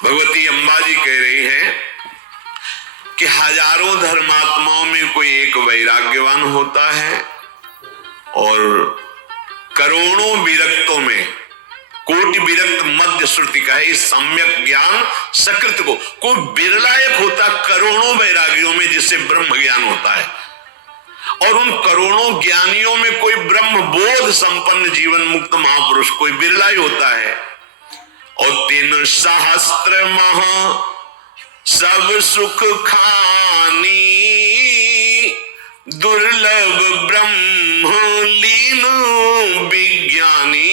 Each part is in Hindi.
भगवती अम्बा जी कह रही हैं कि हजारों धर्मात्माओं में कोई एक वैराग्यवान होता है और करोड़ों विरक्तों में कोटि विरक्त मध्य श्रुति का है सम्यक ज्ञान सकृत को कोई बिरला एक होता करोड़ों वैरागियों में जिससे ब्रह्म ज्ञान होता है, और उन करोड़ों ज्ञानियों में कोई ब्रह्म बोध संपन्न जीवन मुक्त महापुरुष कोई बिरला ही होता है। और 3 सहस्त्र महा सब सुख खानी दुर्लभ ब्रह्म लीन विज्ञानी।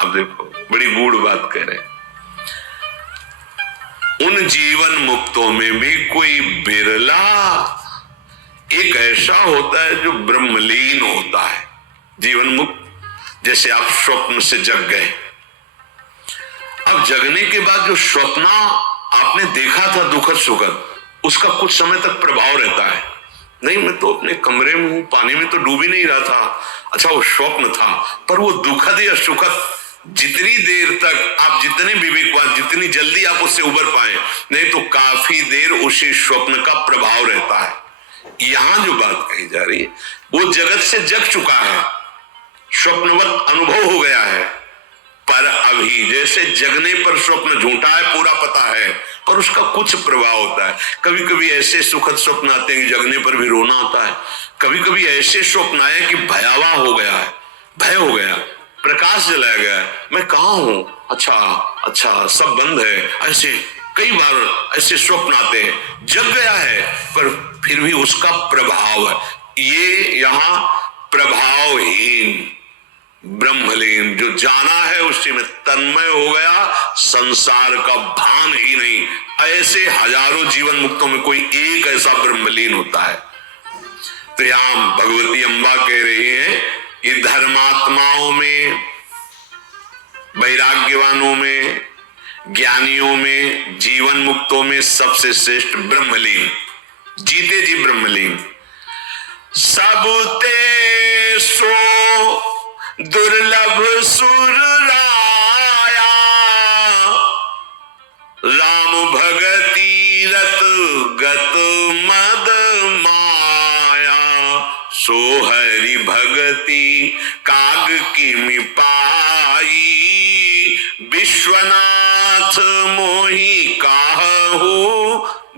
अब देखो बड़ी गूढ़ बात कह रहे, उन जीवन मुक्तों में भी कोई बिरला एक ऐसा होता है जो ब्रह्मलीन होता है, जीवन मुक्त। जैसे आप स्वप्न से जग गए, अब जगने के बाद जो स्वप्न आपने देखा था दुखद सुखद, उसका कुछ समय तक प्रभाव रहता है। नहीं मैं तो अपने कमरे में हूं, पानी में तो डूब ही नहीं रहा था, अच्छा वो स्वप्न था, पर वो दुखद या सुखद जितनी देर तक आप जितने विवेकवान जितनी जल्दी आप उससे उबर पाए, नहीं तो काफी देर उसी स्वप्न का प्रभाव रहता है। यहां जो बात कही जा रही है वो जगत से जग चुका है, स्वप्नवत अनुभव हो गया है, पर अभी जैसे जगने पर स्वप्न झूठा है पूरा पता है, पर उसका कुछ प्रभाव होता है। कभी कभी ऐसे सुखद स्वप्न आते हैं कि जगने पर भी रोना आता है, कभी कभी ऐसे स्वप्न आए कि भयावह हो गया है, भय हो गया, प्रकाश जलाया गया है, मैं कहाँ हूं, अच्छा सब बंद है, ऐसे कई बार ऐसे स्वप्न आते हैं। जग गया है पर फिर भी उसका प्रभाव है, ये यहां प्रभावहीन ब्रह्मलीन जो जाना है उसी में तन्मय हो गया, संसार का भान ही नहीं। ऐसे हजारों जीवन मुक्तों में कोई एक ऐसा ब्रह्मलीन होता है। तो यहां भगवती अम्बा कह रही है ये धर्मात्माओं में, वैराग्यवानों में, ज्ञानियों में, जीवन मुक्तों में सबसे श्रेष्ठ ब्रह्मलीन, जीते जी ब्रह्मलीन। सबते सो दुर्लभ सुर राया, राम भगति रत गत मद माया, सो हरि भगति काग किमि पाई, विश्वनाथ मोहि काहू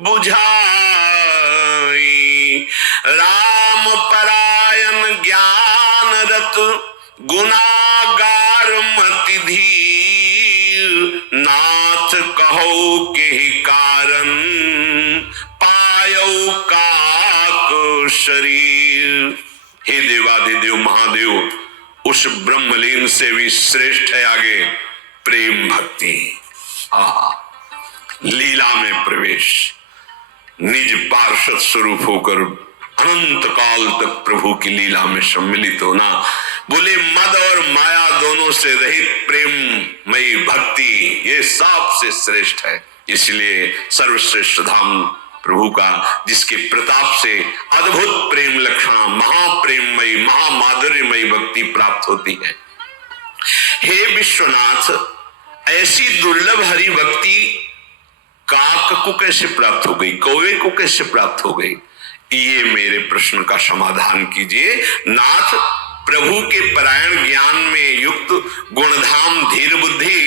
बुझाई। राम परायण ज्ञान रत गुनागार मति धीर, नाथ कहो के कारण पायो काक शरीर। हे देवाधिदेव महादेव, उस ब्रह्मलीन से भी श्रेष्ठ है आगे प्रेम भक्ति, लीला में प्रवेश, निज पार्षद स्वरूप होकर अनंत काल तक प्रभु की लीला में सम्मिलित होना। बोले मद और माया दोनों से रहित प्रेममयी भक्ति, ये सबसे श्रेष्ठ है। इसलिए सर्वश्रेष्ठ धाम प्रभु का, जिसके प्रताप से अद्भुत प्रेम लक्षण, महाप्रेममयी महामाधुर्यमयी भक्ति प्राप्त होती है। हे विश्वनाथ, ऐसी दुर्लभ हरि भक्ति काक को कैसे प्राप्त हो गई, कौवे को कैसे प्राप्त हो गई, ये मेरे प्रश्न का समाधान कीजिए। नाथ, प्रभु के परायण ज्ञान में युक्त गुणधाम धीर बुद्धि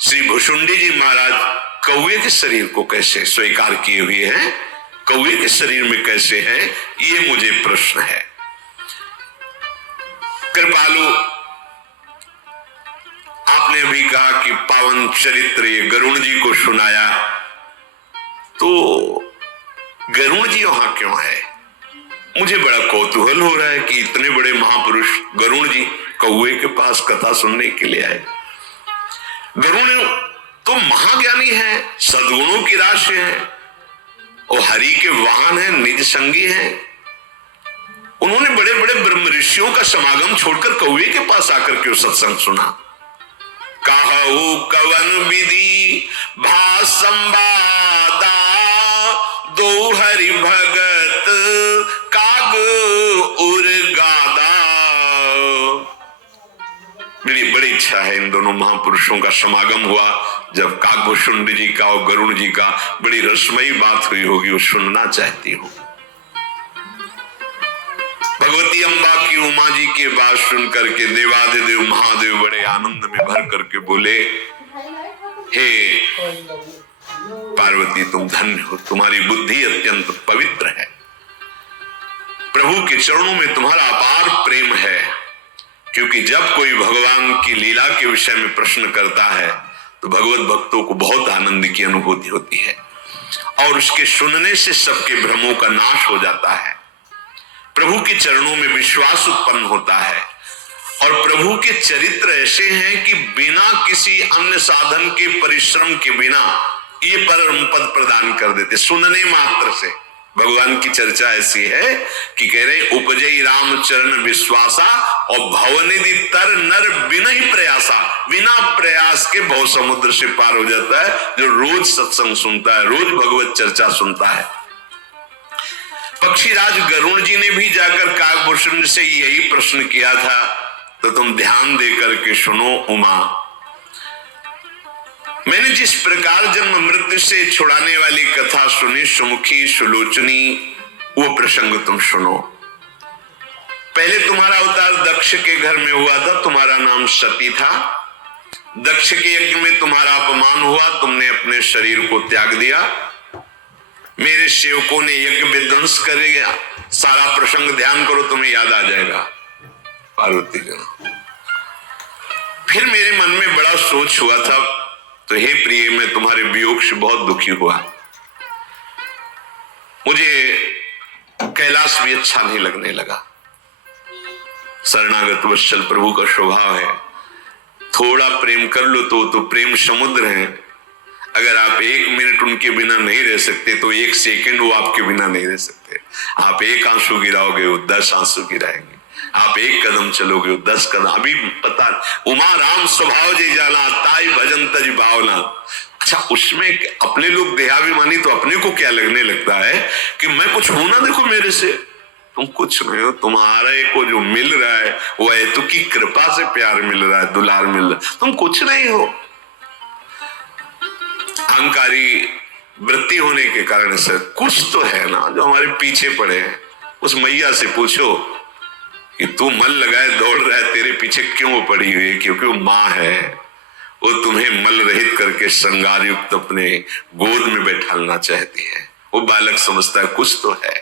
श्री भुषुंडी जी महाराज कौवे के शरीर को कैसे स्वीकार किए हुए हैं, कौवे के शरीर में कैसे हैं, ये मुझे प्रश्न है। कृपालु, आपने भी कहा कि पावन चरित्र ये गरुण जी को सुनाया, तो गरुण जी वहां क्यों है? मुझे बड़ा कौतूहल हो रहा है कि इतने बड़े महापुरुष गरुण जी कौवे के पास कथा सुनने के लिए आए। गरुण तो महाज्ञानी है, सद्गुणों की राशि है, और हरि के वाहन है, निज संगी है। उन्होंने बड़े बड़े ब्रह्म ऋषियों का समागम छोड़कर कौवे के पास आकर के सत्संग सुना। कहू कवन विधि भा संवादा, दो हरि भगत काग उर गादा। मेरी बड़ी इच्छा है इन दोनों महापुरुषों का समागम हुआ, जब काकभूषुंड जी का और गरुण जी का बड़ी रसमयी बात हुई होगी, वो सुनना चाहती हूँ। भगवती अम्बा की उमा जी की बात सुन करके देवाधिदेव महादेव बड़े आनंद में भर करके बोले, हे पार्वती तुम धन्य हो, तुम्हारी बुद्धि अत्यंत पवित्र है, प्रभु के चरणों में तुम्हारा अपार प्रेम है। क्योंकि जब कोई भगवान की लीला के विषय में प्रश्न करता है तो भगवत भक्तों को बहुत आनंद की अनुभूति होती है और उसके सुनने से सबके भ्रमों का नाश हो जाता है, प्रभु के चरणों में विश्वास उत्पन्न होता है। और प्रभु के चरित्र ऐसे हैं कि बिना किसी अन्य साधन के, परिश्रम के बिना ये परम पद प्रदान कर देते, सुनने मात्र से। भगवान की चर्चा ऐसी है कि कह रहे उपजई राम चरण विश्वासा और भवनिधि तर नर बिना ही प्रयासा, बिना प्रयास के भव समुद्र से पार हो जाता है जो रोज सत्संग सुनता है, रोज भगवत चर्चा सुनता है। पक्षीराज गरुण जी ने भी जाकर काकभूषुंड से यही प्रश्न किया था, तो तुम ध्यान देकर के सुनो उमा, मैंने जिस प्रकार जन्म मृत्यु से छुड़ाने वाली कथा सुनी, सुमुखी सुलोचनी, वो प्रसंग तुम सुनो। पहले तुम्हारा अवतार दक्ष के घर में हुआ था, तुम्हारा नाम सती था। दक्ष के यज्ञ में तुम्हारा अपमान हुआ, तुमने अपने शरीर को त्याग दिया, मेरे सेवकों ने यज्ञ विध्वंस कर दिया। सारा प्रसंग ध्यान करो, तुम्हें याद आ जाएगा। पार्वती जी, फिर मेरे मन में बड़ा सोच हुआ था, तो हे प्रिय मैं तुम्हारे वियोग से बहुत दुखी हुआ, मुझे कैलाश भी अच्छा नहीं लगने लगा। शरणागत वत्सल प्रभु का स्वभाव है, थोड़ा प्रेम कर लो तो प्रेम समुद्र है। अगर आप 1 मिनट उनके बिना नहीं रह सकते तो 1 सेकंड वो आपके बिना नहीं रह सकते। आप 1 आंसू गिराओगे वो 10 आंसू गिराएंगे, आप 1 कदम चलोगे वो 10 कदम। अभी पता, उमा राम स्वभाव जे जाना ताई भजन तज भावना। अच्छा, उसमें अपने लोग देहाभिमानी तो अपने को क्या लगने लगता है कि मैं कुछ हूं ना, देखो मेरे से, तुम कुछ नहीं हो, तुम्हारे को जो मिल रहा है वो हेतु की कृपा से प्यार मिल रहा है, दुलार मिल रहा है, तुम कुछ नहीं हो। अहंकारी वृत्ति होने के कारण से कुछ तो है ना जो हमारे पीछे पड़े हैं। उस मैया से पूछो कि तू मन लगाए दौड़ रहा है, तेरे पीछे क्यों पड़ी हुई है? क्योंकि वो माँ है, वो तुम्हें मल रहित करके श्रृंगार युक्त अपने गोद में बैठालना चाहती है। वो बालक समझता है कुछ तो है।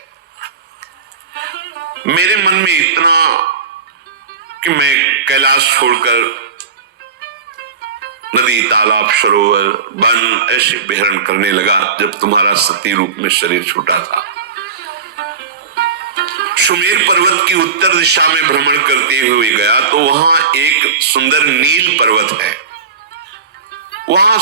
मेरे मन में इतना कि मैं कैलाश छोड़कर नदी, तालाब, सरोवर, वन ऐसे विहरण करने लगा जब तुम्हारा सती रूप में शरीर छूटा था। सुमेर पर्वत की उत्तर दिशा में भ्रमण करते हुए गया तो वहां एक सुंदर नील पर्वत है, वहां